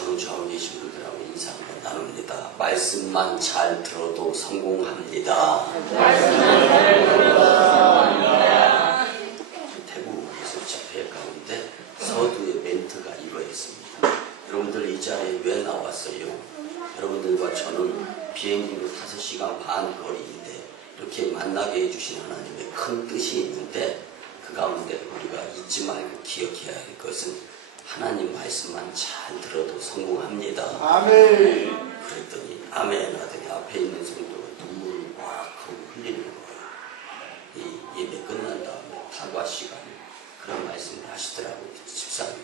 저는 저하고 계신 분들하고 인사를 나눕니다. 말씀만 잘 들어도 성공합니다. 태국에서 집회 가운데 서두의 멘트가 이거였습니다. 여러분들 이 자리에 왜 나왔어요? 여러분들과 저는 비행기로 5시간 반 거리인데 이렇게 만나게 해주신 하나님의 큰 뜻이 있는데 그 가운데 우리가 잊지 말고 기억해야 할 것은 하나님 말씀만 잘 들어도 성공합니다. 아멘. 그랬더니 아멘 하더니 앞에 있는 성도가 눈물을 꽉 하고 흘리는 거예요. 이 예배 끝난 다음에 다과 시간에 그런 말씀을 하시더라고요. 집사님.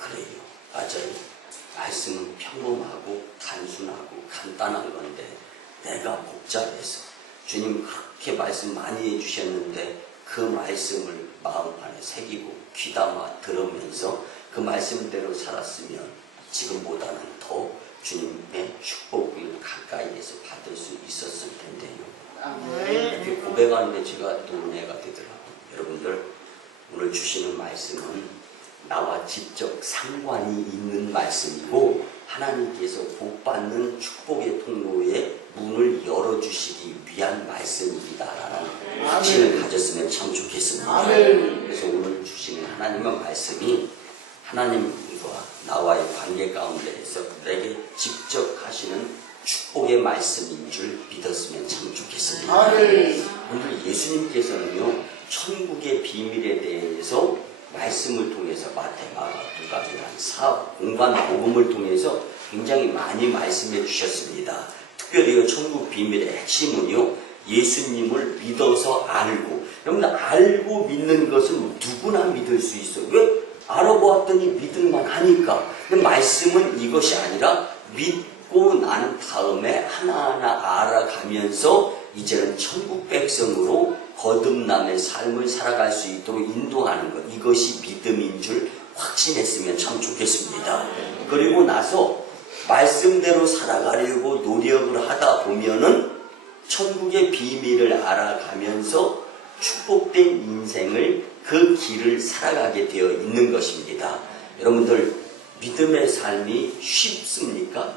그래요. 맞아요. 말씀은 평범하고 단순하고 간단한 건데 내가 복잡해서 주님 그렇게 말씀 많이 해주셨는데 그 말씀을 마음판에 새기고 귀담아 들으면서 그 말씀대로 살았으면 지금보다는 더 주님의 축복을 가까이에서 받을 수 있었을 텐데요. 이렇게 고백하는데 제가 또 은혜가 되더라고요. 여러분들 오늘 주시는 말씀은 나와 직접 상관이 있는 말씀이고 하나님께서 복받는 축복의 통로에 문을 열어주시기 위한 말씀입니다라는 확신을 가졌으면 참 좋겠습니다. 그래서 오늘 주시는 하나님의 말씀이 하나님과 나와의 관계 가운데에서 내게 직접 하시는 축복의 말씀인 줄 믿었으면 참 좋겠습니다. 오늘 예수님께서는요 천국의 비밀에 대해서 말씀을 통해서 마태, 마가, 누가, 요한, 사업, 공간, 복음을 통해서 굉장히 많이 말씀해 주셨습니다. 특별히 천국 비밀의 핵심은요 예수님을 믿어서 알고, 여러분들 알고 믿는 것은 누구나 믿을 수 있어요. 왜? 알아보았더니 믿을만 하니까. 근데 말씀은 이것이 아니라 믿고 난 다음에 하나하나 알아가면서 이제는 천국 백성으로 거듭남의 삶을 살아갈 수 있도록 인도하는 것, 이것이 믿음인 줄 확신했으면 참 좋겠습니다. 그리고 나서 말씀대로 살아가려고 노력을 하다 보면은 천국의 비밀을 알아가면서 축복된 인생을 그 길을 살아가게 되어 있는 것입니다. 여러분들 믿음의 삶이 쉽습니까?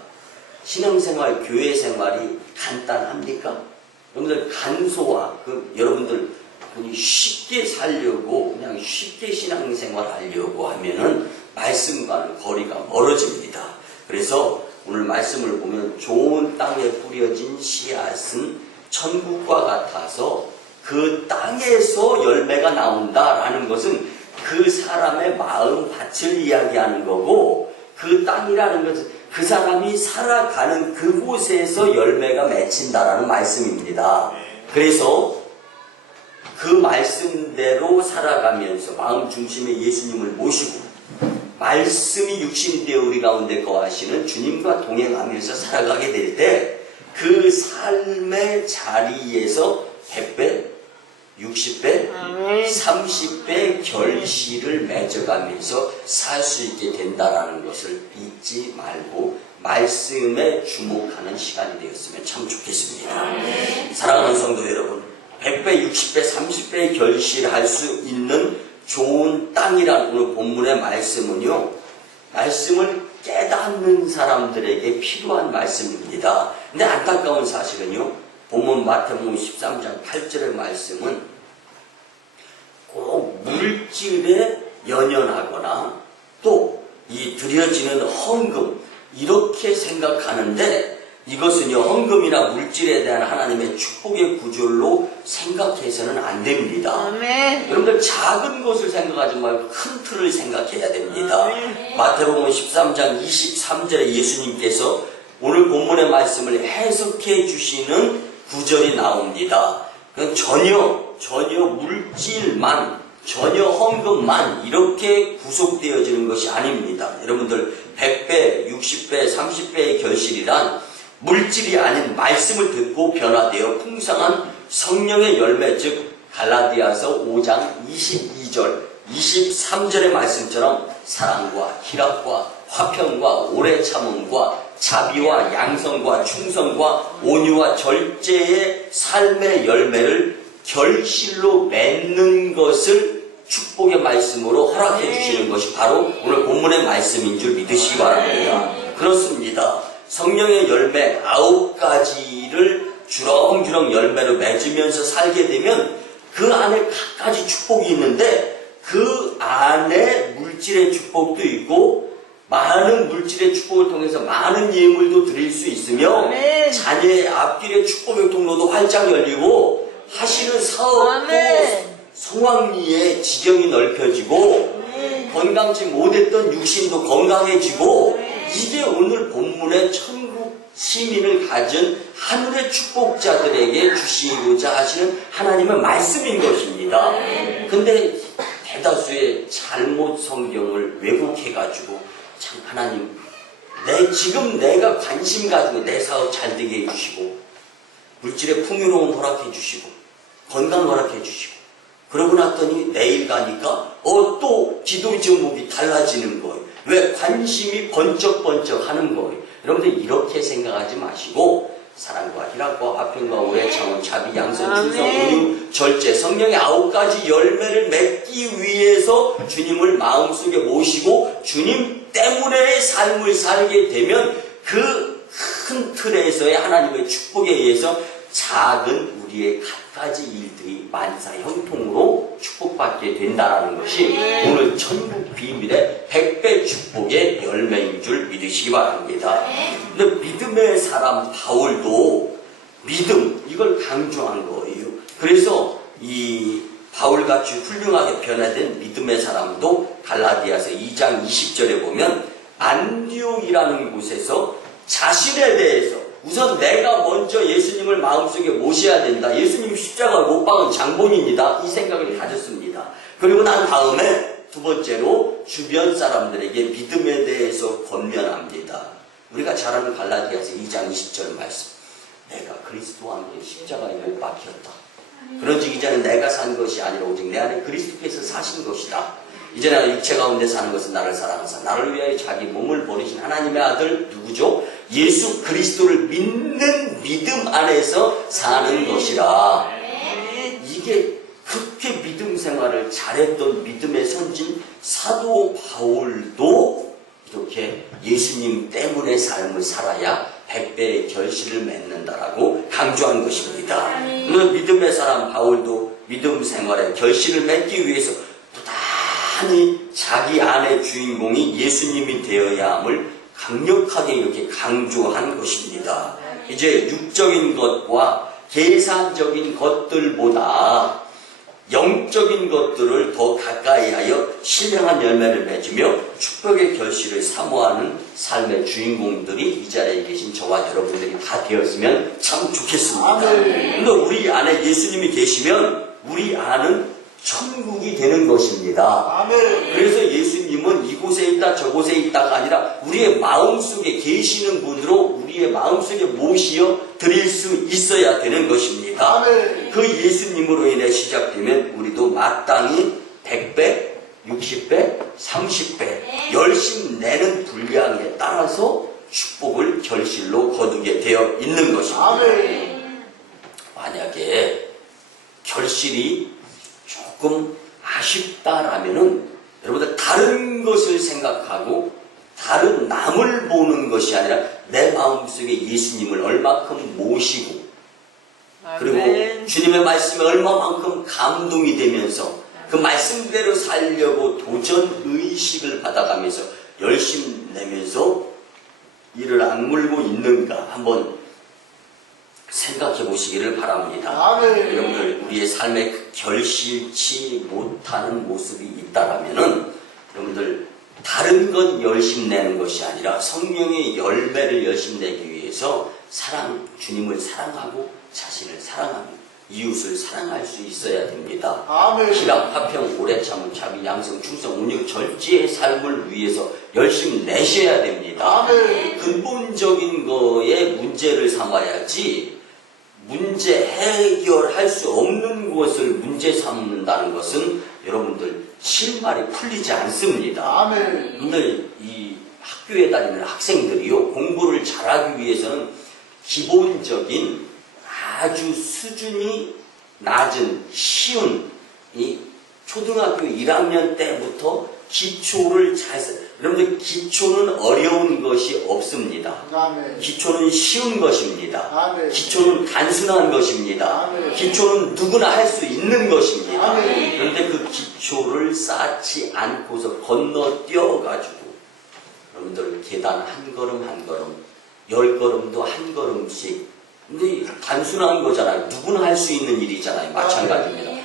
신앙생활, 교회생활이 간단합니까? 여러분들 간소화, 여러분들 쉽게 살려고 그냥 쉽게 신앙생활 하려고 하면은 말씀과는 거리가 멀어집니다. 그래서 오늘 말씀을 보면 좋은 땅에 뿌려진 씨앗은 천국과 같아서 그 땅에서 열매가 나온다라는 것은 그 사람의 마음 밭을 이야기하는 거고, 그 땅이라는 것은 그 사람이 살아가는 그곳에서 열매가 맺힌다라는 말씀입니다. 그래서 그 말씀대로 살아가면서 마음 중심에 예수님을 모시고 말씀이 육신이 되어 우리 가운데 거하시는 주님과 동행하면서 살아가게 될 때 그 삶의 자리에서 100배, 60배, 30배 결실을 맺어가면서 살 수 있게 된다는 것을 잊지 말고 말씀에 주목하는 시간이 되었으면 참 좋겠습니다. 사랑하는 성도 여러분, 100배, 60배, 30배의 결실할 수 있는 좋은 땅이라는 오늘 본문의 말씀은요, 말씀을 깨닫는 사람들에게 필요한 말씀입니다. 근데 안타까운 사실은요, 본문 마태복음 13장 8절의 말씀은 꼭 물질에 연연하거나 또 이 드려지는 헌금 이렇게 생각하는데, 이것은요 헌금이나 물질에 대한 하나님의 축복의 구절로 생각해서는 안 됩니다. 여러분들 작은 것을 생각하지 말고 큰 틀을 생각해야 됩니다. 마태복음 13장 23절에 예수님께서 오늘 본문의 말씀을 해석해 주시는 구절이 나옵니다. 전혀 물질만, 전혀 헌금만 이렇게 구속되어지는 것이 아닙니다. 여러분들 100배, 60배, 30배의 결실이란 물질이 아닌 말씀을 듣고 변화되어 풍성한 성령의 열매, 즉 갈라디아서 5장 22절, 23절의 말씀처럼 사랑과 희락과 화평과 오래 참음과 자비와 양성과 충성과 온유와 절제의 삶의 열매를 결실로 맺는 것을 축복의 말씀으로 허락해 주시는 것이 바로 오늘 본문의 말씀인 줄 믿으시기 바랍니다. 그렇습니다. 성령의 열매 9가지를 주렁주렁 열매로 맺으면서 살게 되면 그 안에 각가지 축복이 있는데 그 안에 물질의 축복도 있고 많은 물질의 축복을 통해서 많은 예물도 드릴 수 있으며 자녀의 앞길의 축복의 통로도 활짝 열리고 하시는 사업도 성황리의 지경이 넓혀지고 건강치 못했던 육신도 건강해지고 이게 오늘 본문의 천국 시민을 가진 하늘의 축복자들에게 주시고자 하시는 하나님의 말씀인 것입니다. 근데 대다수의 잘못 성경을 왜곡해가지고 참 하나님 지금 내가 관심 가지고 내 사업 잘 되게 해주시고 물질의 풍요로움 허락해 주시고 건강 허락해 주시고 그러고 났더니 내일 가니까 또 기도 제목이 달라지는 거예요. 왜? 관심이 번쩍번쩍 하는 거예요. 여러분들 이렇게 생각하지 마시고 사랑과 희락과 화평과 오래 참음 자비 양선 충성 온유 절제 성령의 9가지 열매를 맺기 위해서 주님을 마음속에 모시고 주님 때문에 삶을 살게 되면 그 큰 틀에서의 하나님의 축복에 의해서 작은 우리의 갖가지 일들이 만사 형통으로 축복받게 된다는 것이 오늘 천국 비밀의 100배 축복의 열매인 줄 믿으시기 바랍니다. 근데 믿음의 사람 바울도 믿음 이걸 강조한 거예요. 그래서 이 바울같이 훌륭하게 변화된 믿음의 사람도 갈라디아서 2장 20절에 보면 안디옥이라는 곳에서 자신에 대해서 우선 내가 먼저 예수님을 마음속에 모셔야 된다. 예수님 십자가 못 박은 장본입니다. 이 생각을 가졌습니다. 그리고 난 다음에 두 번째로 주변 사람들에게 믿음에 대해서 권면합니다. 우리가 잘 아는 갈라디아서 2장 20절 말씀. 내가 그리스도와 함께 십자가에 못 박혔다. 그런즉 이제는 내가 산 것이 아니라 오직 내 안에 그리스도께서 사신 것이다. 이제 내가 육체 가운데 사는 것은 나를 사랑하사 나를 위하여 자기 몸을 버리신 하나님의 아들 누구죠? 예수 그리스도를 믿는 믿음 안에서 사는 것이라. 이게 그렇게 믿음 생활을 잘했던 믿음의 선진 사도 바울도 이렇게 예수님 때문에 삶을 살아야 100배의 결실을 맺는다라고 강조한 것입니다. 믿음의 사람 바울도 믿음 생활에 결실을 맺기 위해서 부단히 자기 안의 주인공이 예수님이 되어야 함을 강력하게 이렇게 강조한 것입니다. 이제 육적인 것과 계산적인 것들보다 영적인 것들을 더 가까이 하여 신령한 열매를 맺으며 축복의 결실을 사모하는 삶의 주인공들이 이 자리에 계신 저와 여러분들이 다 되었으면 참 좋겠습니다. 그런데 우리 안에 예수님이 계시면 우리 안은 천국이 되는 것입니다. 그래서 예수님은 이곳에 있다 저곳에 있다가 아니라 우리의 마음속에 계시는 분으로 우리의 마음속에 모시어 드릴 수 있어야 되는 것입니다. 그 예수님으로 인해 시작되면 우리도 마땅히 100배, 60배, 30배 열심 내는 분량에 따라서 축복을 결실로 거두게 되어 있는 것입니다. 만약에 결실이 조금 아쉽다라면은 여러분들 다른 것을 생각하고 다른 남을 보는 것이 아니라 내 마음속에 예수님을 얼마큼 모시고 그리고 주님의 말씀에 얼마만큼 감동이 되면서 그 말씀대로 살려고 도전 의식을 받아가면서 열심 내면서 이를 악물고 있는가 한번 생각해 보시기를 바랍니다. 여러분들 우리의 삶에 결실치 못하는 모습이 있다라면은 여러분들 다른 건 열심 내는 것이 아니라 성령의 열매를 열심 내기 위해서 주님을 사랑하고 자신을 사랑하며 이웃을 사랑할 수 있어야 됩니다. 희락, 화평, 오래 참음, 자비, 양성, 충성, 온유, 절제의 삶을 위해서 열심히 내셔야 됩니다. 근본적인 거에 문제를 삼아야지 문제 해결할 수 없는 것을 문제 삼는다는 것은 여러분들 실말이 풀리지 않습니다. 오늘 이 학교에 다니는 학생들이요 공부를 잘하기 위해서는 기본적인 아주 수준이 낮은 쉬운 이 초등학교 1학년 때부터 기초를 잘 써. 여러분들 기초는 어려운 것이 없습니다. 아멘. 기초는 쉬운 것입니다. 아멘. 기초는 단순한 것입니다. 아멘. 기초는 누구나 할 수 있는 것입니다. 아멘. 그런데 그 기초를 쌓지 않고서 건너뛰어가지고 여러분들 계단 한 걸음 한 걸음 10걸음도 한 걸음씩 근데 단순한 거잖아요. 누구나 할 수 있는 일이잖아요. 마찬가지입니다.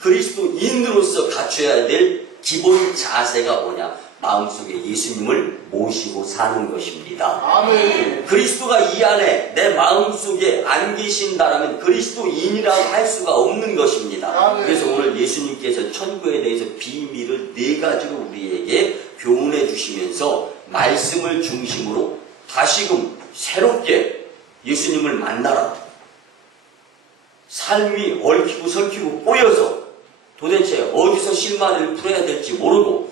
그리스도인으로서 갖춰야 될 기본 자세가 뭐냐? 마음속에 예수님을 모시고 사는 것입니다. 아멘. 그리스도가 이 안에 내 마음속에 안 계신다라면 그리스도인이라고 할 수가 없는 것입니다. 아멘. 그래서 오늘 예수님께서 천국에 대해서 비밀을 4가지로 우리에게 교훈해 주시면서 말씀을 중심으로 다시금 새롭게 예수님을 만나라. 삶이 얽히고 설키고 꼬여서 도대체 어디서 실마리를 풀어야 될지 모르고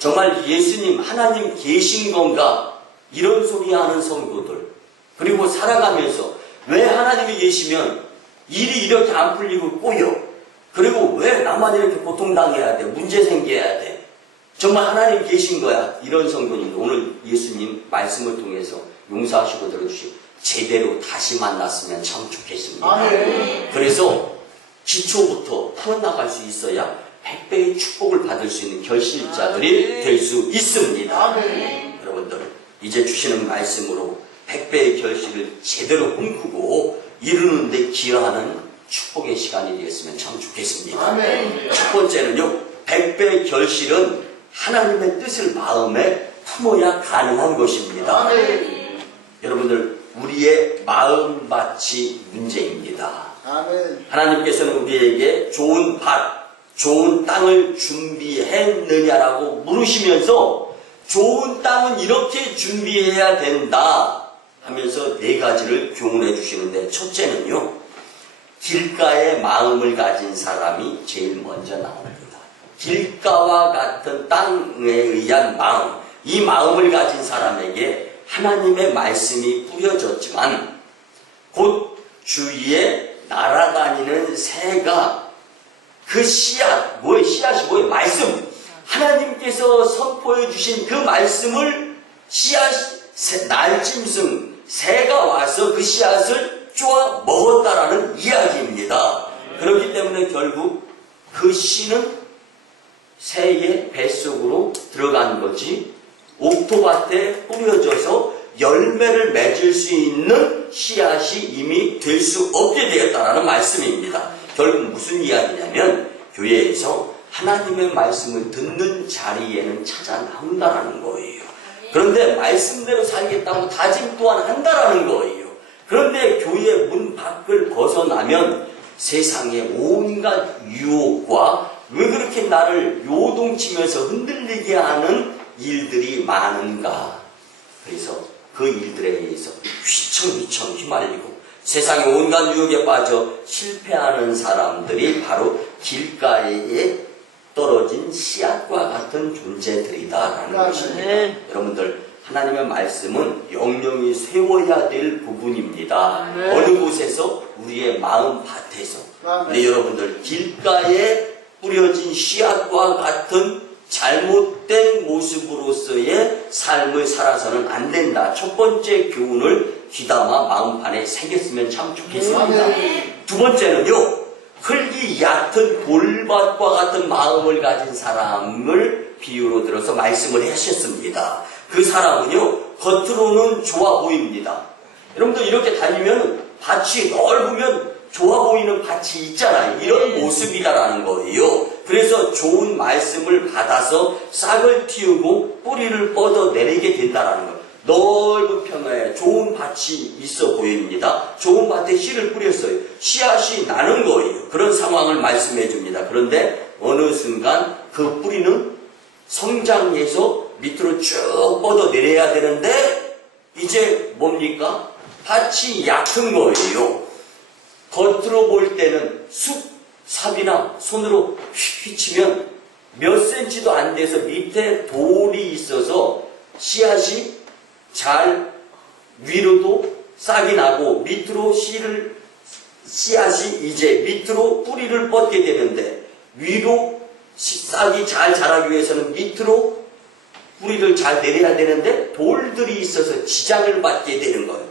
정말 예수님 하나님 계신 건가 이런 소리 하는 성도들 그리고 살아가면서 왜 하나님이 계시면 일이 이렇게 안 풀리고 꼬여 그리고 왜 나만 이렇게 고통당해야 돼 문제 생겨야 돼 정말 하나님 계신 거야 이런 성도님들 오늘 예수님 말씀을 통해서 용서하시고 들어주시고 제대로 다시 만났으면 참 좋겠습니다. 아멘. 그래서 기초부터 풀어나갈 수 있어야 100배의 축복을 받을 수 있는 결실자들이 될 수 있습니다. 아멘. 여러분들 이제 주시는 말씀으로 100배의 결실을 제대로 꿈꾸고 이루는데 기여하는 축복의 시간이 되었으면 참 좋겠습니다. 아멘. 첫 번째는요. 100배의 결실은 하나님의 뜻을 마음에 품어야 가능한 것입니다. 아멘. 여러분들 우리의 마음밭이 문제입니다. 아멘. 하나님께서는 우리에게 좋은 밭, 좋은 땅을 준비했느냐라고 물으시면서 좋은 땅은 이렇게 준비해야 된다 하면서 4가지를 교훈해 주시는데 첫째는요. 길가에 마음을 가진 사람이 제일 먼저 나옵니다. 길가와 같은 땅에 의한 마음, 이 마음을 가진 사람에게 하나님의 말씀이 뿌려졌지만 곧 주위에 날아다니는 새가 그 씨앗, 씨앗이 뭐예요? 말씀. 하나님께서 선포해 주신 그 말씀을 날짐승, 새가 와서 그 씨앗을 쪼아 먹었다라는 이야기입니다. 그렇기 때문에 결국 그 씨는 새의 뱃속으로 들어간 거지 옥토밭에 뿌려져서 열매를 맺을 수 있는 씨앗이 이미 될 수 없게 되었다라는 말씀입니다. 결국 무슨 이야기냐면 교회에서 하나님의 말씀을 듣는 자리에는 찾아 나온다라는 거예요. 그런데 말씀대로 살겠다고 다짐 또한 한다라는 거예요. 그런데 교회 문 밖을 벗어나면 세상의 온갖 유혹과 왜 그렇게 나를 요동치면서 흔들리게 하는 일들이 많은가. 그래서 그 일들에 의해서 휘청휘청 휘말리고 세상의 온갖 유혹에 빠져 실패하는 사람들이 바로 길가에 떨어진 씨앗과 같은 존재들이다라는 것입니다. 여러분들 하나님의 말씀은 영영이 세워야 될 부분입니다. 어느 곳에서 우리의 마음밭에서. 근데 여러분들 길가에 뿌려진 씨앗과 같은 잘못된 모습으로서의 삶을 살아서는 안 된다. 첫 번째 교훈을 귀담아 마음판에 새겼으면 참 좋겠습니다. 두 번째는요. 흙이 얕은 돌밭과 같은 마음을 가진 사람을 비유로 들어서 말씀을 하셨습니다. 그 사람은요. 겉으로는 좋아 보입니다. 여러분들 이렇게 다니면 밭이 넓으면 좋아 보이는 밭이 있잖아요. 이런 모습이다라는 거예요. 그래서 좋은 말씀을 받아서 싹을 틔우고 뿌리를 뻗어내리게 된다는 거예요. 넓은 평야에 좋은 밭이 있어 보입니다. 좋은 밭에 씨를 뿌렸어요. 씨앗이 나는 거예요. 그런 상황을 말씀해 줍니다. 그런데 어느 순간 그 뿌리는 성장해서 밑으로 쭉 뻗어내려야 되는데 이제 뭡니까? 밭이 얕은 거예요. 겉으로 볼 때는 삽이나 손으로 휘치면 몇 센치도 안 돼서 밑에 돌이 있어서 씨앗이 잘 위로도 싹이 나고 밑으로 씨를 씨앗이 이제 밑으로 뿌리를 뻗게 되는데 위로 싹이 잘 자라기 위해서는 밑으로 뿌리를 잘 내려야 되는데 돌들이 있어서 지장을 받게 되는 거예요.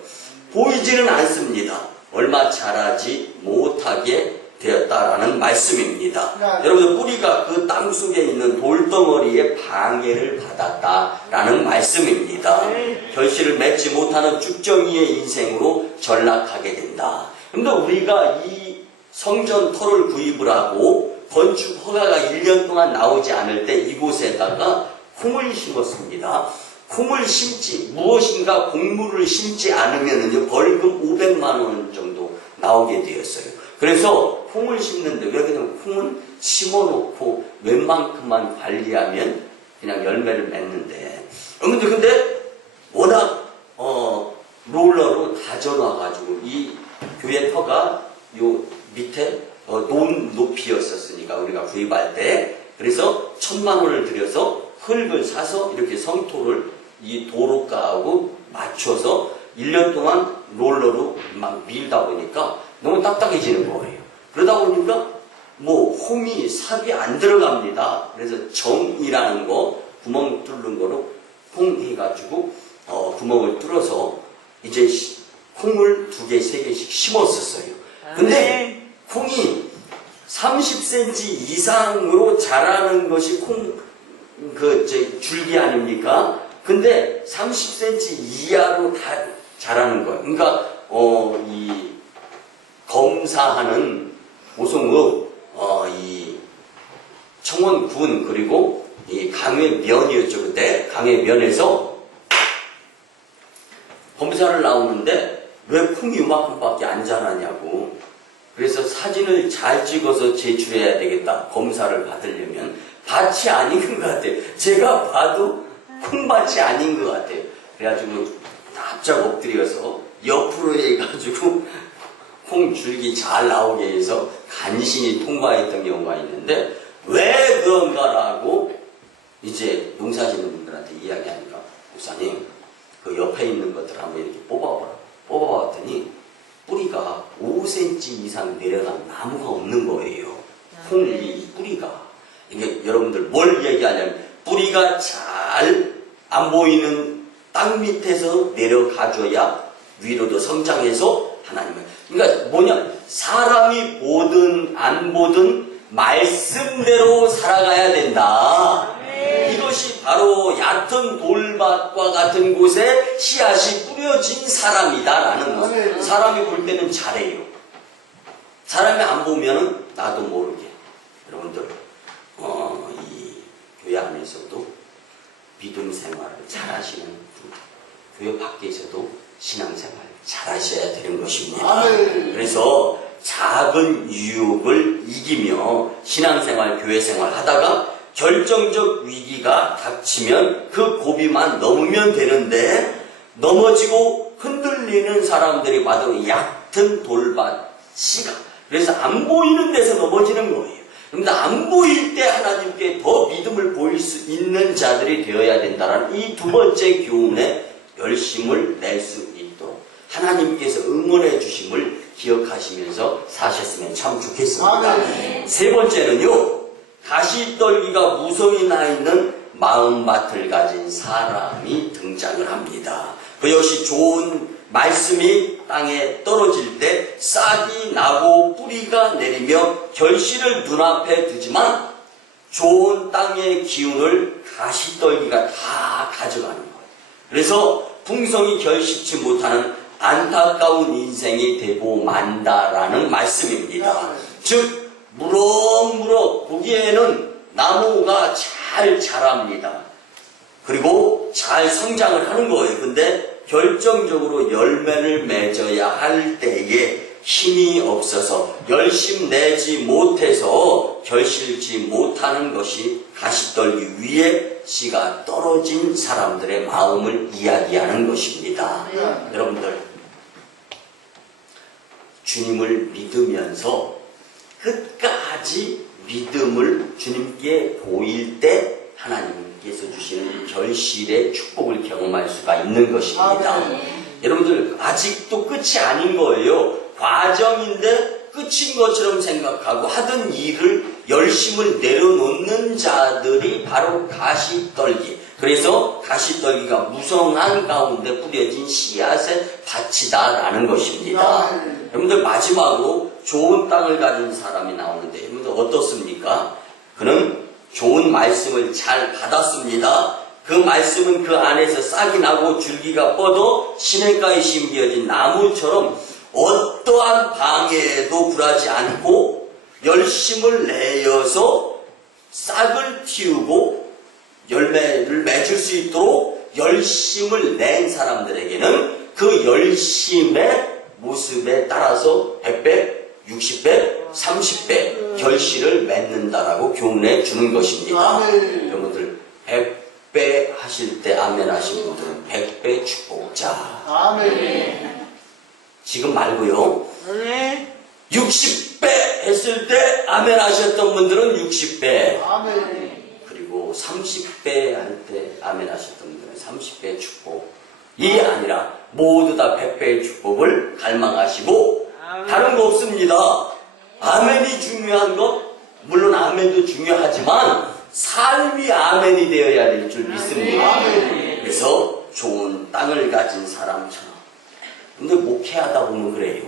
보이지는 않습니다. 얼마 자라지 못하게 되었다라는 말씀입니다. 네. 여러분 뿌리가 그 땅 속에 있는 돌덩어리에 방해를 받았다라는 말씀입니다. 결실을 맺지 못하는 쭉정이의 인생으로 전락하게 된다. 그런데 우리가 이 성전 터를 구입을 하고 건축 허가가 1년 동안 나오지 않을 때 이곳에다가 콩을 심었습니다. 콩을 심지 무엇인가 곡물을 심지 않으면은요 벌금 500만 원 정도 나오게 되었어요. 그래서 콩을 심는데 왜 그러냐면 콩은 심어놓고 웬만큼만 관리하면 그냥 열매를 맺는데 여러분들 근데 워낙 롤러로 다져놔가지고 이 교회 터가 요 밑에 논 높이였었으니까 우리가 구입할 때 그래서 1,000만 원을 들여서 흙을 사서 이렇게 성토를 이 도로가하고 맞춰서 1년 동안 롤러로 막 밀다 보니까 너무 딱딱해지는 거예요. 그러다 보니까 뭐 홈이 삽이 안 들어갑니다. 그래서 정이라는 거 구멍 뚫는 거로 콩 해가지고 구멍을 뚫어서 이제 콩을 2개, 3개씩 심었었어요. 근데 콩이 30cm 이상으로 자라는 것이 줄기 아닙니까? 근데 30cm 이하로 다 자라는 거예요. 그러니까 이 검사하는 오송읍 이 청원군 그리고 이 강회면이었죠. 그때 강회면에서 검사를 나오는데 왜 콩이 이만큼밖에 안 자라냐고. 그래서 사진을 잘 찍어서 제출해야 되겠다. 검사를 받으려면 밭이 아닌 것 같아요. 제가 봐도 콩밭이 아닌 것 같아요. 그래가지고 납작 엎드려서 옆으로 해가지고 콩 줄기 잘 나오게 해서 간신히 통과했던 경우가 있는데 왜 그런가라고 이제 농사짓는 분들한테 이야기하니까 목사님 그 옆에 있는 것들 한번 이렇게 뽑아봤더니 뿌리가 5cm 이상 내려간 나무가 없는 거예요. 콩이 뿌리가. 그러니까 여러분들 뭘 얘기하냐면 뿌리가 잘 안 보이는 땅 밑에서 내려가줘야 위로도 성장해서 하나님을. 그러니까 뭐냐 사람이 보든 안 보든 말씀대로 살아가야 된다. 이것이 바로 얕은 돌밭과 같은 곳에 씨앗이 뿌려진 사람이다라는 것. 사람이 볼 때는 잘해요. 사람이 안 보면은 나도 모르게 여러분들 이 교회 안에서도 믿음 생활을 잘 하시는 분들, 교회 밖에서도 신앙생활 잘 하셔야 되는 것입니다. 그래서 작은 유혹을 이기며 신앙생활, 교회생활 하다가 결정적 위기가 닥치면 그 고비만 넘으면 되는데 넘어지고 흔들리는 사람들이 바로 얕은 돌밭 씨가 그래서 안 보이는 데서 넘어지는 거예요. 그런데 안 보일 때 하나님께 더 믿음을 보일 수 있는 자들이 되어야 된다는 이 두 번째 교훈에 열심을 낼 수 있도록 하나님께서 응원해 주심을 기억하시면서 사셨으면 참 좋겠습니다. 세 번째는요. 가시떨기가 무성이 나 있는 마음밭을 가진 사람이 등장을 합니다. 그 역시 좋은 말씀이 땅에 떨어질 때 싹이 나고 뿌리가 내리며 결실을 눈앞에 두지만 좋은 땅의 기운을 가시떨기가 다 가져가는 거예요. 그래서 풍성이 결실치 못하는 안타까운 인생이 되고 만다라는 말씀입니다. 즉 무럭무럭 보기에는 나무가 잘 자랍니다. 그리고 잘 성장을 하는 거예요. 근데 결정적으로 열매를 맺어야 할 때에 힘이 없어서 열심 내지 못해서 결실지 못하는 것이 가시떨기 위에 씨가 떨어진 사람들의 마음을 이야기하는 것입니다. 여러분들 주님을 믿으면서 끝까지 믿음을 주님께 보일 때 하나님께서 주시는 결실의 축복을 경험할 수가 있는 것입니다. 여러분들 아직도 끝이 아닌 거예요. 과정인데 끝인 것처럼 생각하고 하던 일을 열심을 내려놓는 자들이 바로 가시떨기. 그래서 가시떨기가 무성한 가운데 뿌려진 씨앗의 밭이다라는 것입니다. 여러분들 마지막으로 좋은 땅을 가진 사람이 나오는데 여러분들 어떻습니까? 그는 좋은 말씀을 잘 받았습니다. 그 말씀은 그 안에서 싹이 나고 줄기가 뻗어 시냇가에 심겨진 나무처럼 어떠한 방해에도 굴하지 않고 열심을 내어서 싹을 틔우고 열매를 맺을 수 있도록 열심을 낸 사람들에게는 그 열심의 모습에 따라서 100배, 60배, 30배 결실을 맺는다라고 교훈해 주는 것입니다. 아멘. 여러분들 100배 하실 때 아멘 하신 분들은 100배 축복자. 아멘. 지금 말고요. 60배 했을 때 아멘 하셨던 분들은 60배. 아멘. 그리고 30배 할 때 아멘 하셨던 분들은 30배의 축복이 아니라 모두 다 100배의 축복을 갈망하시고 다른 거 없습니다. 아멘이 중요한 것, 물론 아멘도 중요하지만 삶이 아멘이 되어야 될 줄 믿습니다. 그래서 좋은 땅을 가진 사람처럼. 근데 목회하다 보면 그래요.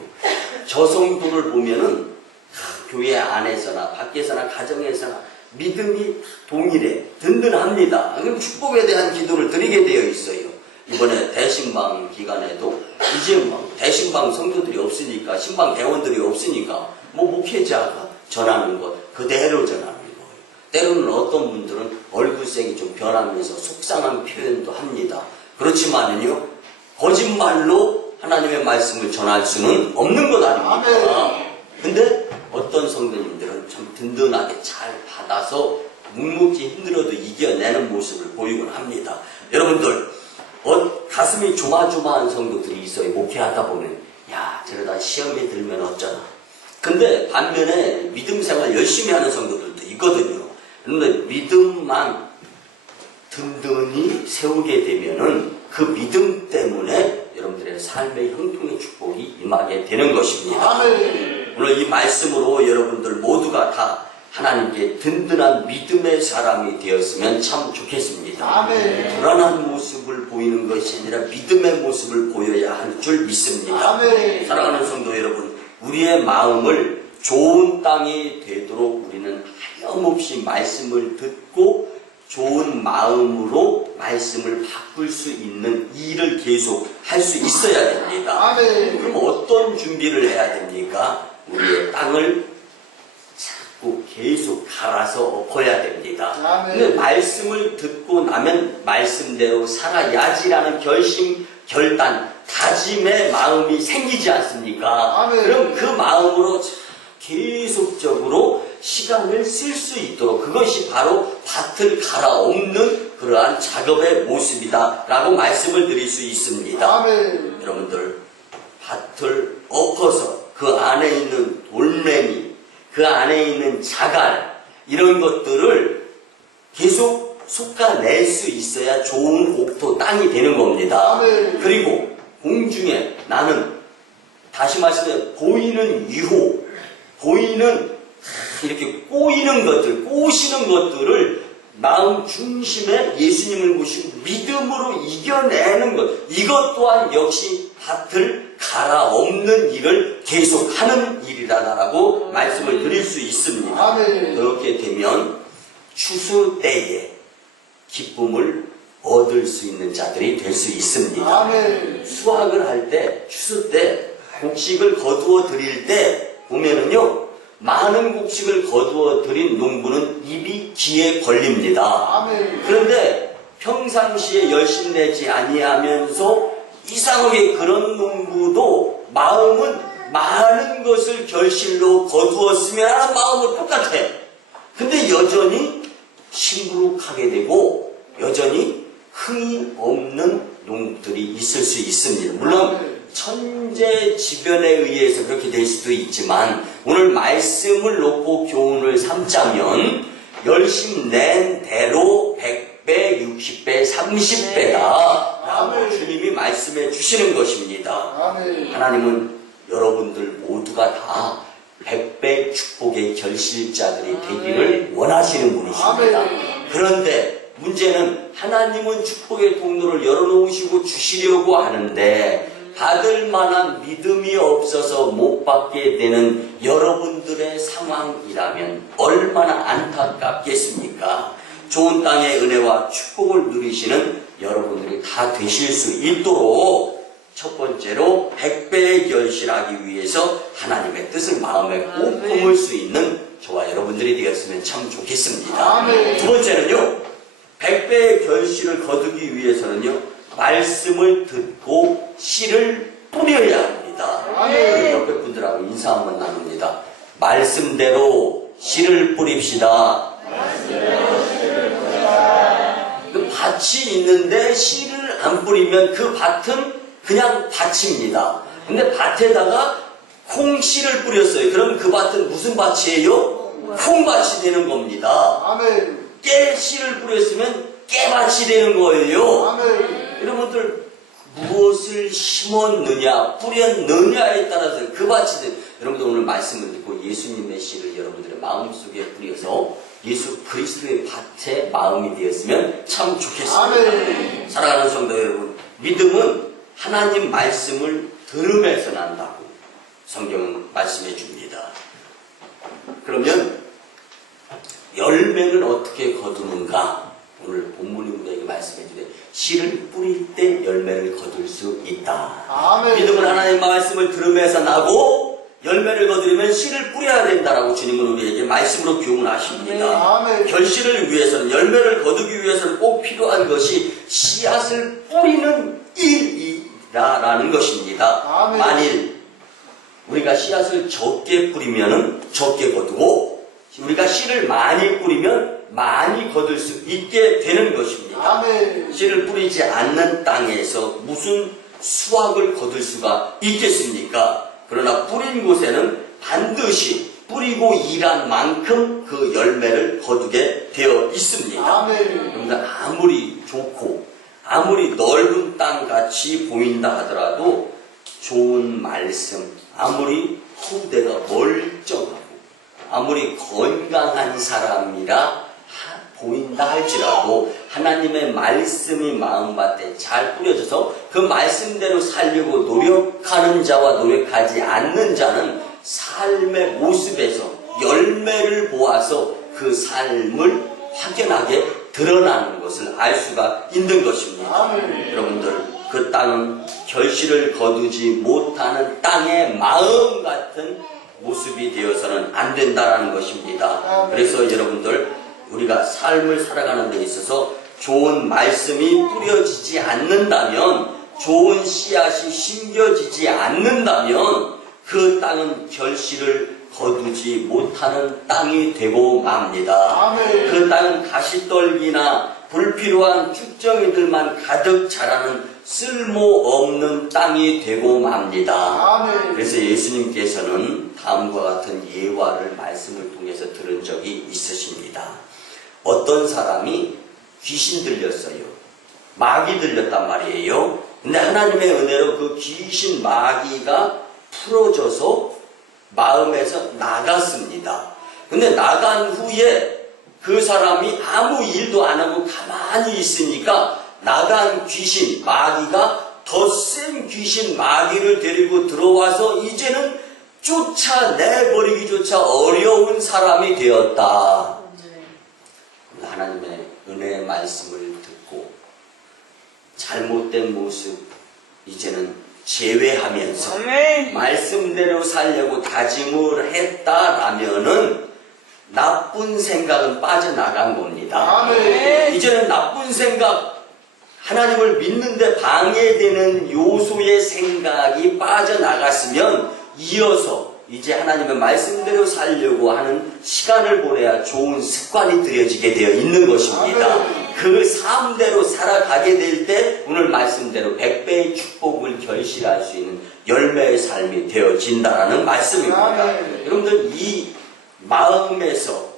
저 성도를 보면은 교회 안에서나 밖에서나 가정에서나 믿음이 동일해, 든든합니다. 그럼 축복에 대한 기도를 드리게 되어 있어요. 이번에 대신방 기간에도 이제 뭐 대신방 성도들이 없으니까, 신방 대원들이 없으니까 뭐 목회자가 전하는 것 그대로 전하는 거예요. 때로는 어떤 분들은 얼굴색이 좀 변하면서 속상한 표현도 합니다. 그렇지만은요, 거짓말로 하나님의 말씀을 전할 수는 없는 것 아닙니까? 근데 어떤 성도님들은 참 든든하게 잘 받아서 묵묵히 힘들어도 이겨내는 모습을 보이곤 합니다. 여러분들, 가슴이 조마조마한 성도들이 있어요. 목회하다 보면. 야, 저러다 시험에 들면 어쩌나. 근데 반면에 믿음 생활 열심히 하는 성도들도 있거든요. 그런데 믿음만 든든히 세우게 되면은 그 믿음 때문에 여러분들의 삶의 형통의 축복이 임하게 되는 것입니다. 오늘 이 말씀으로 여러분들 모두가 다 하나님께 든든한 믿음의 사람이 되었으면 참 좋겠습니다. 불안한 모습을 보이는 것이 아니라 믿음의 모습을 보여야 할 줄 믿습니다. 사랑하는 성도 여러분, 우리의 마음을 좋은 땅이 되도록 우리는 하염없이 말씀을 듣고 좋은 마음으로 말씀을 바꿀 수 있는 일을 계속 할 수 있어야 됩니다. 그럼 어떤 준비를 해야 됩니까? 우리의 땅을 자꾸 계속 갈아서 엎어야 됩니다. 근데 말씀을 듣고 나면 말씀대로 살아야지라는 결심, 결단, 다짐의 마음이 생기지 않습니까? 그럼 그 마음으로 계속적으로 시간을 쓸 수 있도록 그것이 바로 밭을 갈아엎는 그러한 작업의 모습이다 라고 말씀을 드릴 수 있습니다. 여러분들, 밭을 엎어서 그 안에 있는 돌멩이, 그 안에 있는 자갈, 이런 것들을 계속 솎아낼 수 있어야 좋은 옥토 땅이 되는 겁니다. 그리고 공중에 나는, 다시 말씀드려, 보이는 유혹, 보이는 이렇게 꼬이는 것들, 꼬시는 것들을 마음 중심에 예수님을 모시고 믿음으로 이겨내는 것, 이것 또한 역시 밭을 갈아엎는 일을 계속하는 일이라고 말씀을 드릴 수 있습니다. 그렇게 되면 추수 때에 기쁨을 얻을 수 있는 자들이 될 수 있습니다. 수확을 할 때, 추수 때 곡식을 거두어 드릴 때 보면은요, 많은 곡식을 거두어 들인 농부는 입이 귀에 걸립니다. 그런데 평상시에 열심 내지 아니하면서 이상하게 그런 농부도 마음은 많은 것을 결실로 거두었으면 하는 마음은 똑같아. 근데 여전히 심부룩하게 되고 여전히 흥이 없는 농부들이 있을 수 있습니다. 물론 천재지변에 의해서 그렇게 될 수도 있지만 오늘 말씀을 놓고 교훈을 삼자면 열심 낸 대로 100배, 60배, 30배다 라고 주님이 말씀해 주시는 것입니다. 하나님은 여러분들 모두가 다 100배 축복의 결실자들이 되기를 원하시는 분이십니다. 그런데 문제는 하나님은 축복의 통로를 열어놓으시고 주시려고 하는데 받을 만한 믿음이 없어서 못 받게 되는 여러분들의 상황이라면 얼마나 안타깝겠습니까? 좋은 땅의 은혜와 축복을 누리시는 여러분들이 다 되실 수 있도록 첫 번째로 100배에 결실하기 위해서 하나님의 뜻을 마음에 꼭 품을 수 있는 저와 여러분들이 되었으면 참 좋겠습니다. 두 번째는요, 100배의 결실을 거두기 위해서는요, 말씀을 듣고 씨를 뿌려야 합니다. 우리 옆에 분들하고 인사 한번 나눕니다. 말씀대로 씨를 뿌립시다. 그 밭이 있는데 씨를 안 뿌리면 그 밭은 그냥 밭입니다. 근데 밭에다가 콩씨를 뿌렸어요. 그럼 그 밭은 무슨 밭이에요? 콩밭이 되는 겁니다. 깨씨를 뿌렸으면 깨밭이 되는 거예요. 여러분들 무엇을 심었느냐 뿌렸느냐에 따라서 그 밭이 되는, 여러분들 오늘 말씀을 듣고 예수님의 씨를 여러분들의 마음속에 뿌려서 예수 그리스도의 밭에 마음이 되었으면 참 좋겠습니다. 사랑하는 성도 여러분, 믿음은 하나님 말씀을 들으면서 난다고 성경은 말씀해 줍니다. 그러면 열매는 어떻게 거두는가? 오늘 본문이 우리에게 말씀해 주되 씨를 뿌릴 때 열매를 거둘 수 있다. 믿음은 하나님 말씀을 들으면서 나고 열매를 거두려면 씨를 뿌려야 된다라고 주님은 우리에게 말씀으로 교훈하십니다. 결실을 위해서는, 열매를 거두기 위해서는 꼭 필요한 것이 씨앗을 뿌리는 일이라는 것입니다. 만일 우리가 씨앗을 적게 뿌리면 적게 거두고 우리가 씨를 많이 뿌리면 많이 거둘 수 있게 되는 것입니다. 씨를 뿌리지 않는 땅에서 무슨 수확을 거둘 수가 있겠습니까? 그러나 뿌린 곳에는 반드시 뿌리고 일한 만큼 그 열매를 거두게 되어 있습니다. 여러분들 아무리 좋고 아무리 넓은 땅같이 보인다 하더라도 좋은 말씀, 아무리 후대가 멀쩡하고 아무리 건강한 사람이라 보인다 할지라도 하나님의 말씀이 마음밭에 잘 뿌려져서 그 말씀대로 살려고 노력하는 자와 노력하지 않는 자는 삶의 모습에서 열매를 보아서 그 삶을 확연하게 드러나는 것을 알 수가 있는 것입니다. 여러분들, 그 땅은 결실을 거두지 못하는 땅의 마음 같은 모습이 되어서는 안 된다는 것입니다. 그래서 여러분들, 우리가 삶을 살아가는 데 있어서 좋은 말씀이 뿌려지지 않는다면, 좋은 씨앗이 심겨지지 않는다면 그 땅은 결실을 거두지 못하는 땅이 되고 맙니다. 그 땅은 가시떨기나 불필요한 쭉정이들만 가득 자라는 쓸모없는 땅이 되고 맙니다. 그래서 예수님께서는 다음과 같은 예화를 말씀을 통해서 들은 적이 있으십니다. 어떤 사람이 귀신 들렸어요. 마귀 들렸단 말이에요. 근데 하나님의 은혜로 그 귀신 마귀가 풀어져서 마음에서 나갔습니다. 근데 나간 후에 그 사람이 아무 일도 안 하고 가만히 있으니까 나간 귀신 마귀가 더 센 귀신 마귀를 데리고 들어와서 이제는 쫓아내버리기조차 어려운 사람이 되었다. 하나님의 은혜의 말씀을 듣고 잘못된 모습 이제는 제외하면서 말씀대로 살려고 다짐을 했다라면은 나쁜 생각은 빠져나간 겁니다. 이제는 나쁜 생각, 하나님을 믿는데 방해되는 요소의 생각이 빠져나갔으면 이어서 이제 하나님의 말씀대로 살려고 하는 시간을 보내야 좋은 습관이 들여지게 되어 있는 것입니다. 그 삶대로 살아가게 될 때 오늘 말씀대로 100배의 축복을 결실할 수 있는 열매의 삶이 되어진다는 말씀입니다. 여러분들, 이 마음에서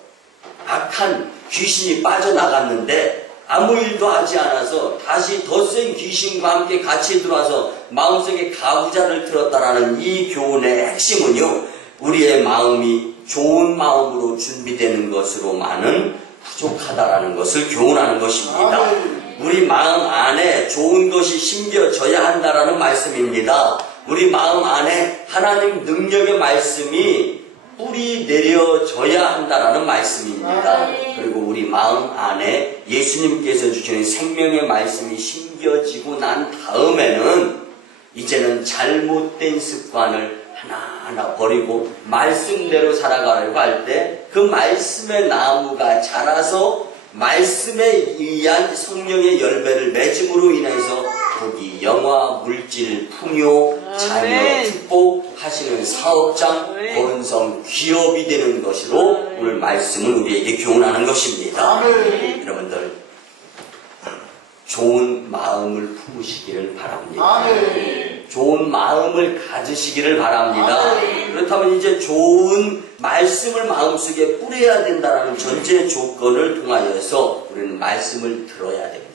악한 귀신이 빠져나갔는데 아무 일도 하지 않아서 다시 더 센 귀신과 함께 같이 들어와서 마음속에 가부좌를 틀었다라는 이 교훈의 핵심은요, 우리의 마음이 좋은 마음으로 준비되는 것으로만은 부족하다라는 것을 교훈하는 것입니다. 우리 마음 안에 좋은 것이 심겨져야 한다라는 말씀입니다. 우리 마음 안에 하나님 능력의 말씀이 뿌리 내려져야 한다라는 말씀입니다. 그리고 우리 마음 안에 예수님께서 주시는 생명의 말씀이 심겨지고 난 다음에는 이제는 잘못된 습관을 하나하나 버리고 말씀대로 살아가려고 할 때 그 말씀의 나무가 자라서 말씀에 의한 성령의 열매를 맺음으로 인해서 거기 영화, 물질, 풍요, 자녀, 축복 하시는 사업장, 번성, 기업이 되는 것으로 오늘 말씀은 우리에게 교훈하는 것입니다. 여러분들 좋은 마음을 품으시기를 바랍니다. 좋은 마음을 가지시기를 바랍니다. 그렇다면 이제 좋은 말씀을 마음속에 뿌려야 된다는 전제 조건을 통하여서 우리는 말씀을 들어야 됩니다.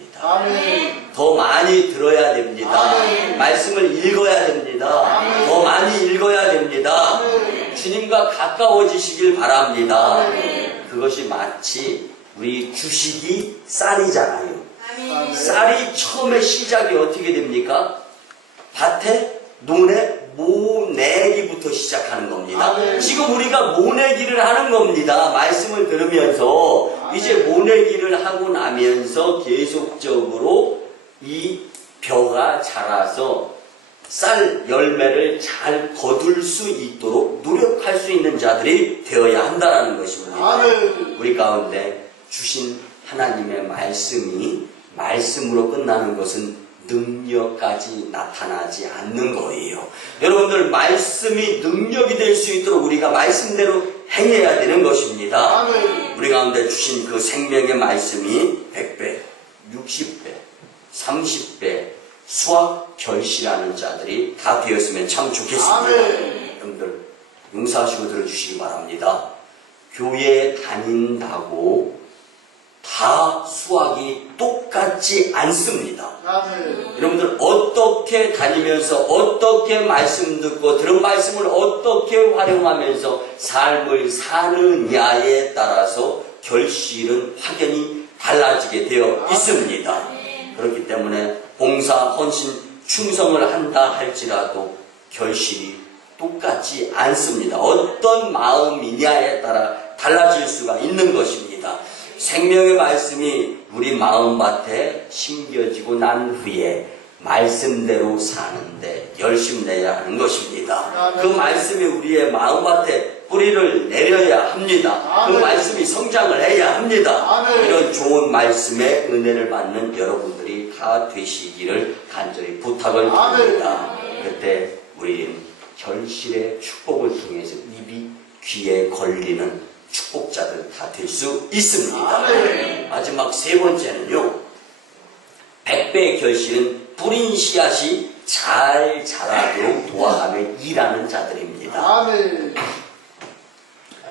더 많이 들어야 됩니다. 말씀을 읽어야 됩니다. 더 많이 읽어야 됩니다. 주님과 가까워지시길 바랍니다. 그것이 마치 우리 주식이 쌀이잖아요. 쌀이 처음에 시작이 어떻게 됩니까? 밭에 논에 모내기부터 시작하는 겁니다. 지금 우리가 모내기를 하는 겁니다. 말씀을 들으면서 이제 모내기를 하고 나면서 계속적으로 이 벼가 자라서 쌀 열매를 잘 거둘 수 있도록 노력할 수 있는 자들이 되어야 한다는 것입니다. 우리 가운데 주신 하나님의 말씀이 말씀으로 끝나는 것은 능력까지 나타나지 않는 거예요. 여러분들 말씀이 능력이 될 수 있도록 우리가 말씀대로 행해야 되는 것입니다. 우리 가운데 주신 그 생명의 말씀이 100배, 60배, 30배 수확 결실하는 자들이 다 되었으면 참 좋겠습니다. 여러분들 용서하시고 들어주시기 바랍니다. 교회에 다닌다고 다 수학이 똑같지 않습니다. 여러분들 어떻게 다니면서 어떻게 말씀 듣고 들은 말씀을 어떻게 활용하면서 삶을 사느냐에 따라서 결실은 확연히 달라지게 되어 있습니다. 그렇기 때문에 봉사, 헌신, 충성을 한다 할지라도 결실이 똑같지 않습니다. 어떤 마음이냐에 따라 달라질 수가 있는 것입니다. 생명의 말씀이 우리 마음밭에 심겨지고 난 후에 말씀대로 사는데 열심 내야 하는 것입니다. 그 말씀이 우리의 마음밭에 뿌리를 내려야 합니다. 그 말씀이 성장을 해야 합니다. 이런 좋은 말씀의 은혜를 받는 여러분들이 다 되시기를 간절히 부탁을 드립니다. 그때 우리는 결실의 축복을 통해서 입이 귀에 걸리는 축복자들 다 될 수 있습니다. 마지막 세 번째는요, 100배의 결실은 뿌린 씨앗이 잘 자라도록 도와가며 일하는 자들입니다.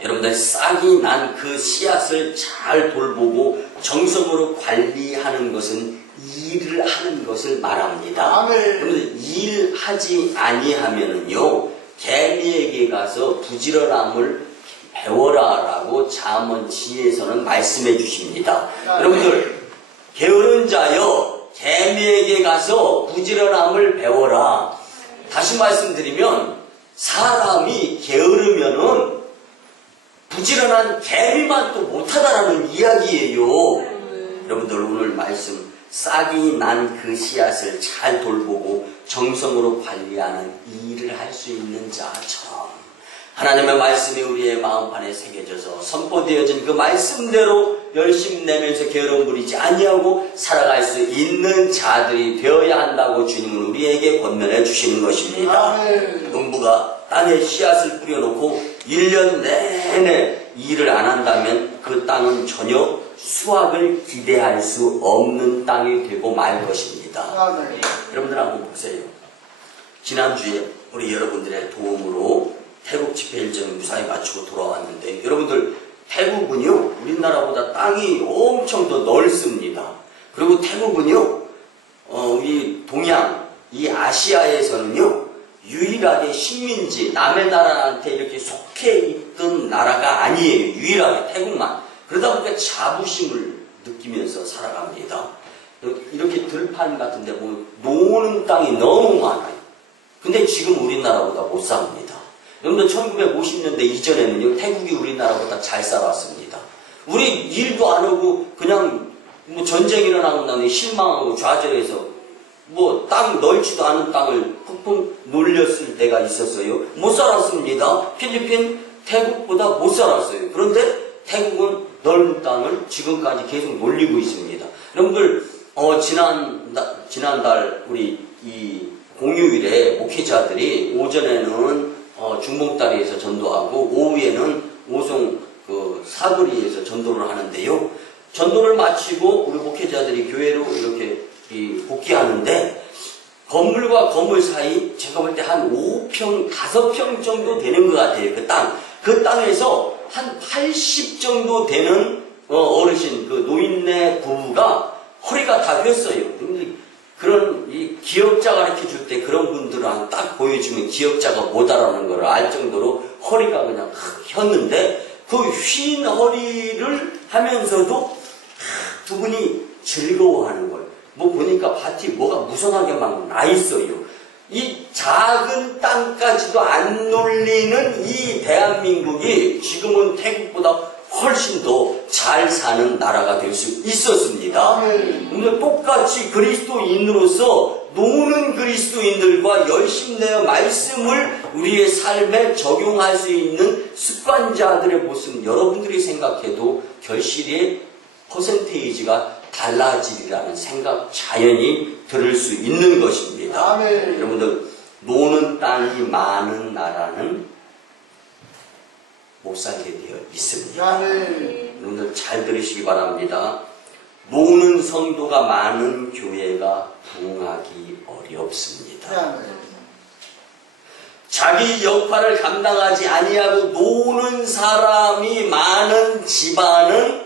여러분들 싹이 난 그 씨앗을 잘 돌보고 정성으로 관리하는 것은 일을 하는 것을 말합니다. 여러분들 일하지 아니하면은요, 개미에게 가서 부지런함을 배워라라고 잠언 지혜에서는 말씀해 주십니다. 여러분들 게으른 자여 개미에게 가서 부지런함을 배워라. 다시 말씀드리면 사람이 게으르면은 부지런한 개미만 또 못하다라는 이야기예요. 여러분들 오늘 말씀 싹이 난 그 씨앗을 잘 돌보고 정성으로 관리하는 일을 할 수 있는 자처럼 하나님의 말씀이 우리의 마음판에 새겨져서 선포되어진 그 말씀대로 열심 내면서 게으름 부리지 아니하고 살아갈 수 있는 자들이 되어야 한다고 주님은 우리에게 권면해 주시는 것입니다. 농부가 땅에 씨앗을 뿌려놓고 1년 내내 일을 안 한다면 그 땅은 전혀 수확을 기대할 수 없는 땅이 되고 말 것입니다. 여러분들 한번 보세요. 지난주에 우리 여러분들의 도움으로 태국 집회 일정 무사히 마치고 돌아왔는데 여러분들 태국은요 우리나라보다 땅이 엄청 더 넓습니다. 그리고 태국은요 우리 동양 이 아시아에서는요 유일하게 식민지 남의 나라한테 이렇게 속해 있던 나라가 아니에요. 유일하게 태국만. 그러다 보니까 자부심을 느끼면서 살아갑니다. 이렇게 들판 같은 데 보면 노는 땅이 너무 많아요. 근데 지금 우리나라보다 못 삽니다. 여러분들 1950년대 이전에는요, 태국이 우리나라보다 잘 살았습니다. 우리 일도 안 하고 그냥 뭐 전쟁이 일어나고 나니 실망하고 좌절해서 뭐 땅 넓지도 않은 땅을 푹푹 놀렸을 때가 있었어요. 못 살았습니다. 필리핀, 태국보다 못 살았어요. 그런데 태국은 넓은 땅을 지금까지 계속 놀리고 있습니다. 여러분들 지난달 우리 이 공휴일에 목회자들이 오전에는 중봉다리에서 전도하고 오후에는 오송 그 사거리에서 전도를 하는데요. 전도를 마치고 우리 목회자들이 교회로 이렇게 복귀하는데 건물과 건물 사이 제가 볼 때 한 5평, 5평 정도 되는 것 같아요. 그 땅. 그 땅에서 한 80 정도 되는 어르신, 그 노인네 부부가 허리가 다 휘었어요. 그런 이 기억자 가르쳐 줄 때 그런 분들은 딱 보여주면 기억자가 못 알아는 걸 알 정도로 허리가 그냥 휘었는데 그 휜 허리를 하면서도 두 분이 즐거워하는 걸. 뭐 보니까 밭이 뭐가 무성하게 막 나 있어요. 이 작은 땅까지도 안 놀리는 이 대한민국이 지금은 태국보다 훨씬 더 잘 사는 나라가 될 수 있었습니다. 근데 똑같이 그리스도인으로서 노는 그리스도인들과 열심 내어 말씀을 우리의 삶에 적용할 수 있는 습관자들의 모습 여러분들이 생각해도 결실의 퍼센테이지가 달라지리라는 생각 자연히 들을 수 있는 것입니다. 아멘. 여러분들 노는 땅이 많은 나라는 못 살게 되어 있습니다. 아멘. 여러분들 잘 들으시기 바랍니다. 노는 성도가 많은 교회가 부흥하기 어렵습니다. 아멘. 자기 역할을 감당하지 아니하고 노는 사람이 많은 집안은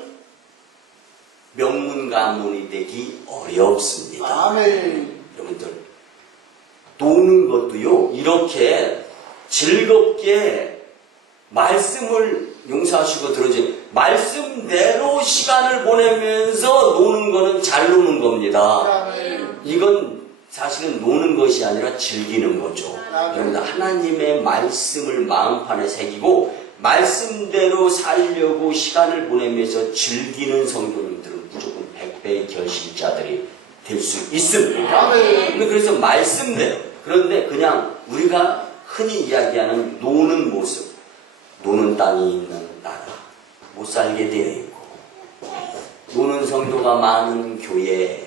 명문 가문이 되기 어렵습니다. 아멘. 여러분들 노는 것도요 이렇게 즐겁게 말씀을 용서하시고 들어주세요. 말씀대로 시간을 보내면서 노는 거는 잘 노는 겁니다. 아멘. 이건 사실은 노는 것이 아니라 즐기는 거죠. 아멘. 여러분들 하나님의 말씀을 마음판에 새기고 말씀대로 살려고 시간을 보내면서 즐기는 성도님들은 무조건 100배의 결실자들이 될 수 있습니다. 아멘. 그래서 말씀대로. 그런데 그냥 우리가 흔히 이야기하는 노는 모습, 노는 땅이 있는 나라, 못 살게 되어 있고, 노는 성도가 많은 교회,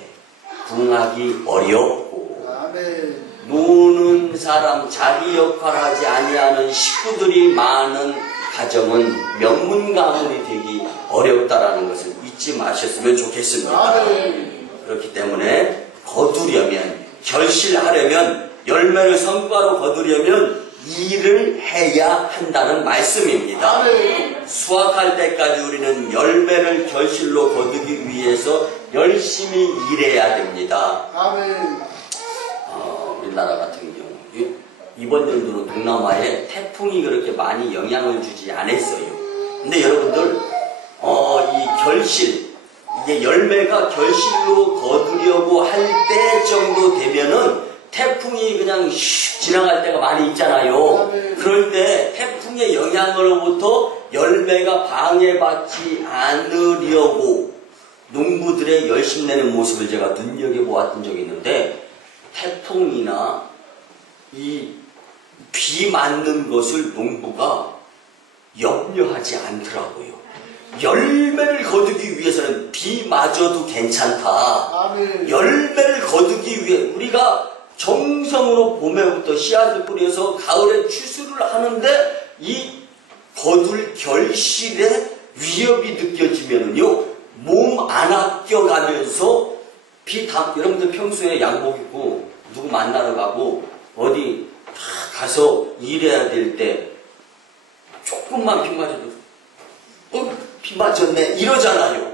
부흥하기 어렵고, 아멘. 노는 사람, 자기 역할을 하지 아니하는 식구들이 많은 가정은 명문 가문이 되기 어렵다라는 것을 잊지 마셨으면 좋겠습니다. 아멘. 그렇기 때문에 거두려면, 결실하려면, 열매를 성과로 거두려면 일을 해야 한다는 말씀입니다. 아멘. 수확할 때까지 우리는 열매를 결실로 거두기 위해서 열심히 일해야 됩니다. 아멘. 우리나라 같은 경우 이번 연도는 동남아에 태풍이 그렇게 많이 영향을 주지 않았어요. 근데 여러분들 이 결실, 이게 열매가 결실로 거두려고 할 때 정도 되면은 태풍이 그냥 슉 지나갈 때가 많이 있잖아요. 그럴 때 태풍의 영향으로부터 열매가 방해받지 않으려고 농부들의 열심 내는 모습을 제가 눈여겨보았던 적이 있는데 태풍이나 이 비 맞는 것을 농부가 염려하지 않더라고요. 열매를 거두기 위해서는 비 맞아도 괜찮다. 아멘. 열매를 거두기 위해 우리가 정성으로 봄에부터 씨앗을 뿌려서 가을에 추수를 하는데 이 거둘 결실에 위협이 느껴지면은요 몸 안 아껴가면서 여러분들 평소에 양복 입고 누구 만나러 가고 어디 가서 일해야 될 때 조금만 비 맞아도 비 맞았네 이러잖아요.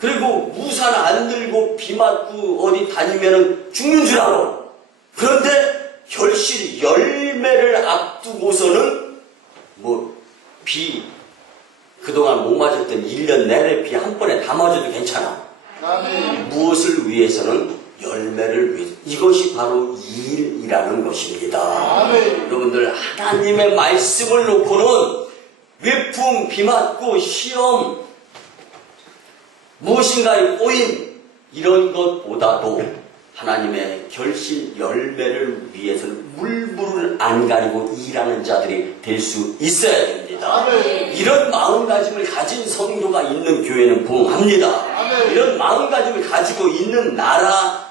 그리고 우산 안 들고 비 맞고 어디 다니면은 죽는 줄 알아. 그런데 결실 열매를 앞두고서는 그동안 못 맞았던 1년 내내 비 한 번에 다 맞아도 괜찮아. 무엇을 위해서는 열매를 위해서. 이것이 바로 일이라는 것입니다. 여러분들 하나님의 말씀을 놓고는 위풍, 비 맞고 시험, 무엇인가에 꼬인 이런 것보다도 하나님의 결실 열매를 위해서는 물불을 안 가리고 일하는 자들이 될 수 있어야 됩니다. 이런 마음가짐을 가진 성도가 있는 교회는 부흥합니다. 이런 마음가짐을 가지고 있는 나라,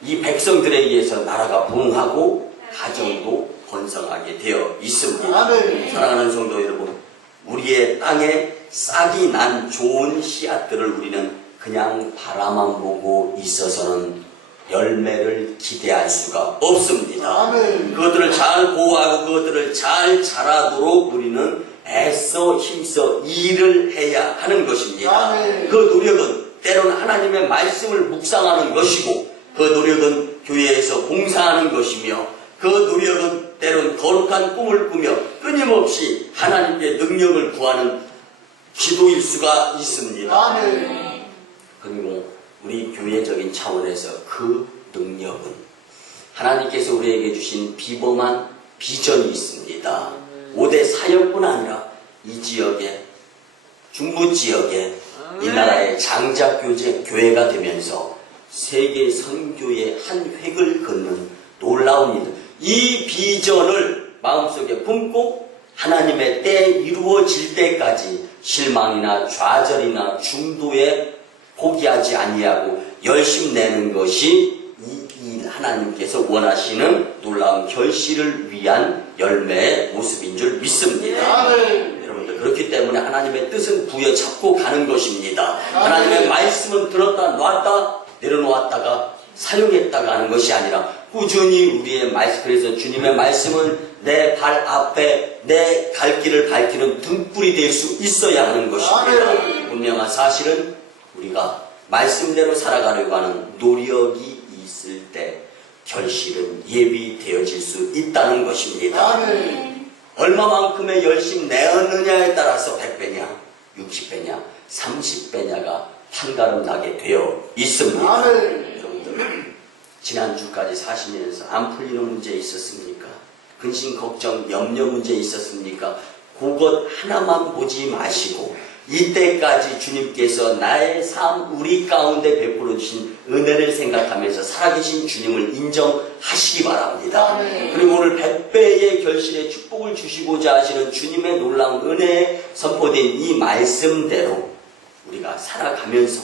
이 백성들에 의해서 나라가 부흥하고 가정도 번성하게 되어 있습니다. 사랑하는 성도 여러분, 우리의 땅에 싹이 난 좋은 씨앗들을 우리는 그냥 바라만 보고 있어서는 열매를 기대할 수가 없습니다. 그것들을 잘 보호하고 그것들을 잘 자라도록 우리는 애써 힘써 일을 해야 하는 것입니다. 그 노력은 때로는 하나님의 말씀을 묵상하는 것이고, 그 노력은 교회에서 봉사하는 것이며, 그 노력은 때로는 거룩한 꿈을 꾸며 끊임없이 하나님께 능력을 구하는 기도일 수가 있습니다. 그리고 우리 교회적인 차원에서 그 능력은 하나님께서 우리에게 주신 비범한 비전이 있습니다. 5대 사역뿐 아니라 이 지역에, 중부 지역에 이 나라의 장작교회가 되면서 세계 선교의 한 획을 긋는 놀라운 일, 이 비전을 마음속에 품고 하나님의 때 이루어질 때까지 실망이나 좌절이나 중도에 포기하지 아니하고 열심 내는 것이 이 하나님께서 원하시는 놀라운 결실을 위한 열매의 모습인 줄 믿습니다. 여러분들, 그렇기 때문에 하나님의 뜻은 부여잡고 가는 것입니다. 하나님의 말씀은 들었다 놨다 내려놓았다가 사용했다가 하는 것이 아니라 꾸준히 우리의 말씀, 그래서 주님의 말씀은 내 발 앞에 내 갈 길을 밝히는 등불이 될 수 있어야 하는 것입니다. 분명한 사실은 우리가 말씀대로 살아가려고 하는 노력이 있을 때 결실은 예비되어질 수 있다는 것입니다. 얼마만큼의 열심 내었느냐에 따라서 100배냐, 60배냐, 30배냐가 판가름 나게 되어 있습니다. 여러분들, 지난주까지 사시면서 안 풀리는 문제 있었습니까? 근심, 걱정, 염려 문제 있었습니까? 그것 하나만 보지 마시고 이때까지 주님께서 나의 삶, 우리 가운데 베풀어 주신 은혜를 생각하면서 살아계신 주님을 인정하시기 바랍니다. 그리고 오늘 100배의 결실의 축복을 주시고자 하시는 주님의 놀라운 은혜에 선포된 이 말씀대로 우리가 살아가면서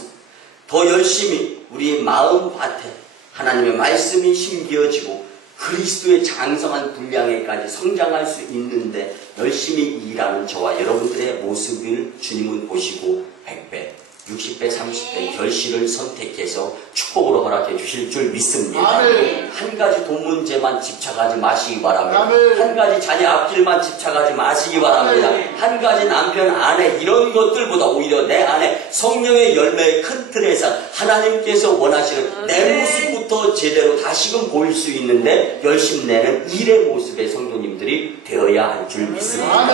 더 열심히 우리 마음밭에 하나님의 말씀이 심겨지고 그리스도의 장성한 분량에까지 성장할 수 있는데 열심히 일하는 저와 여러분들의 모습을 주님은 보시고 100배, 60배, 30배 결실을 선택해서 축복으로 허락해 주실 줄 믿습니다. 한 가지 돈 문제만 집착하지 마시기 바랍니다. 한 가지 자녀 앞길만 집착하지 마시기 바랍니다. 한 가지 남편, 아내 이런 것들보다 오히려 내 안에 성령의 열매의 큰 틀에서 하나님께서 원하시는 내 모습부터 제대로 다시금 보일 수 있는데 열심 내는 일의 모습의 성도님들이 되어야 할 줄 믿습니다.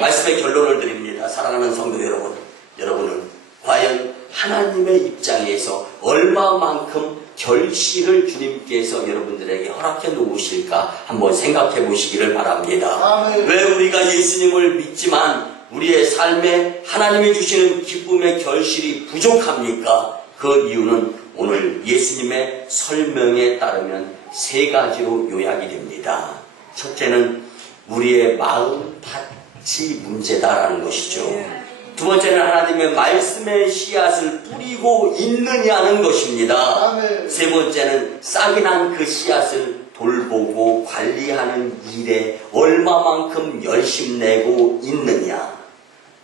말씀의 결론을 드립니다. 사랑하는 성도 여러분, 여러분은 과연 하나님의 입장에서 얼마만큼 결실을 주님께서 여러분들에게 허락해 놓으실까 한번 생각해 보시기를 바랍니다. 왜 우리가 예수님을 믿지만 우리의 삶에 하나님이 주시는 기쁨의 결실이 부족합니까? 그 이유는 오늘 예수님의 설명에 따르면 세 가지로 요약이 됩니다. 첫째는 우리의 마음밭이 문제다라는 것이죠. 두 번째는 하나님의 말씀의 씨앗을 뿌리고 있느냐는 것입니다. 세 번째는 싹이 난 그 씨앗을 돌보고 관리하는 일에 얼마만큼 열심 내고 있느냐.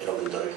여러분들,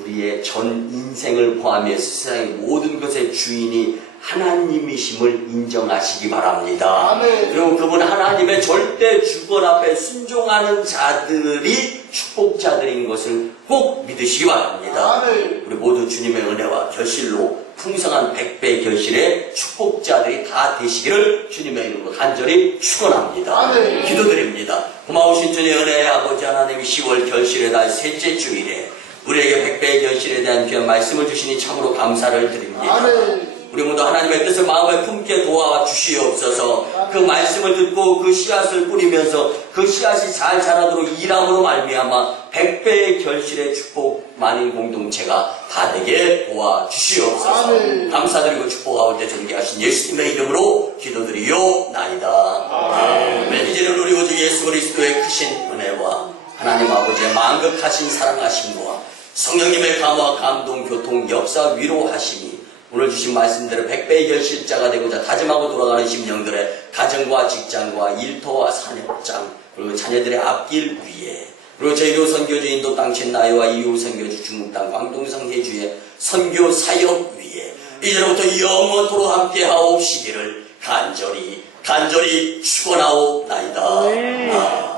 우리의 전 인생을 포함해서 세상의 모든 것의 주인이 하나님이심을 인정하시기 바랍니다. 그리고 그분 하나님의 절대 주권 앞에 순종하는 자들이 축복자들인 것을 꼭 믿으시기 바랍니다. 우리 모두 주님의 은혜와 결실로 풍성한 100배 결실의 축복자들이 다 되시기를 주님의 이름으로 간절히 축원합니다. 아멘. 기도드립니다. 고마우신 주님의 은혜의 아버지 하나님이 10월 결실의 달 셋째 주일에 우리에게 100배의 결실에 대한 귀한 말씀을 주시니 참으로 감사를 드립니다. 아멘. 우리 모두 하나님의 뜻을 마음에 품게 도와주시옵소서. 그 말씀을 듣고 그 씨앗을 뿌리면서 그 씨앗이 잘 자라도록 일함으로 말미암아 100배의 결실의 축복 만인 공동체가 다 되게 도와주시옵소서. 아멘. 감사드리고 축복하올 때 존귀하신 예수님의 이름으로 기도드리오나이다. 아멘. 이제는 우리 구주 예수 그리스도의 크신 은혜와 하나님 아버지의 만극하신 사랑하심과 성령님의 감화 감동 교통 역사 위로하심이 오늘 주신 말씀대로 100배의 결실자가 되고자 다짐하고 돌아가는 심령들의 가정과 직장과 일터와 산업장 그리고 자녀들의 앞길 위에 그리고 저희 교 선교주 인도 땅친 나이와 이후 선교주 중국 땅 광동성 해주의 선교 사역 위에 이제부터 영원토록 함께하옵시기를 간절히 축원하옵나이다.